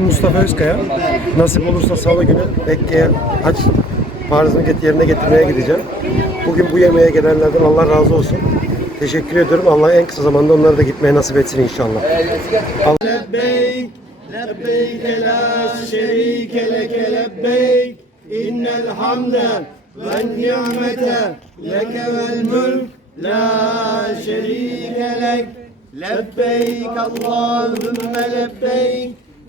Mustafa Özkaya. Nasip olursa salı günü Mekke'ye hac farzını yerine getirmeye gideceğim. Bugün bu yemeğe gelenlerden Allah razı olsun. Teşekkür ediyorum. Allah en kısa zamanda onlara da gitmeye nasip etsin inşallah. Lebbeyk, lebbeyk la şerike leke lebbeyk, innel hamde ve ni'mete leke vel mülk, la şerike lek, lebbeyk Allahümme lebbeyk,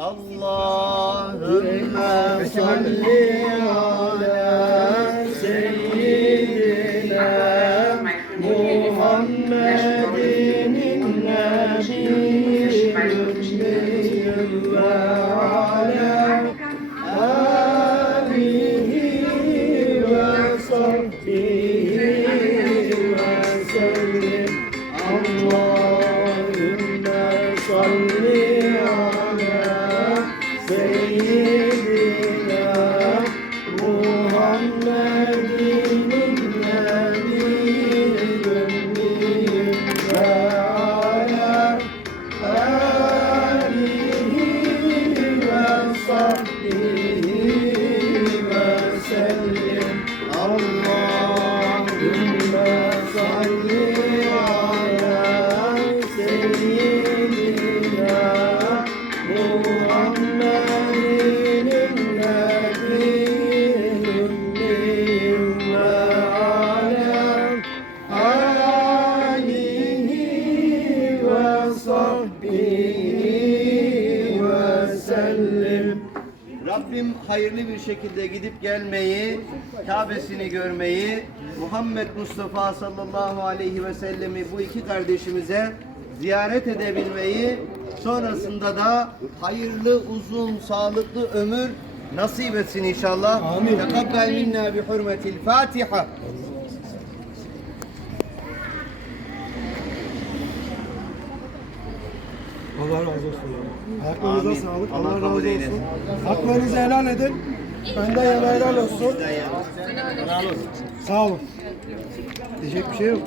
Allahümme salli ala seyyidina Muhammedin nebiyyin ve ala alihi ve sahbihi ve sellim Allah Rabbim hayırlı bir şekilde gidip gelmeyi, Kabe'sini görmeyi, Muhammed Mustafa sallallahu aleyhi ve sellemi bu iki kardeşimize ziyaret edebilmeyi, sonrasında da hayırlı, uzun, sağlıklı ömür nasip etsin inşallah. Amin. Tekabbel minna bi hurmetil Fatiha. Allah razı olsun. Ayaklarınıza Amin. sağlık. Allah Allah, razı olsun. Haklarınızı helal edin. Benden yana helal olsun. Sağ olun. Diyecek bir şey yok.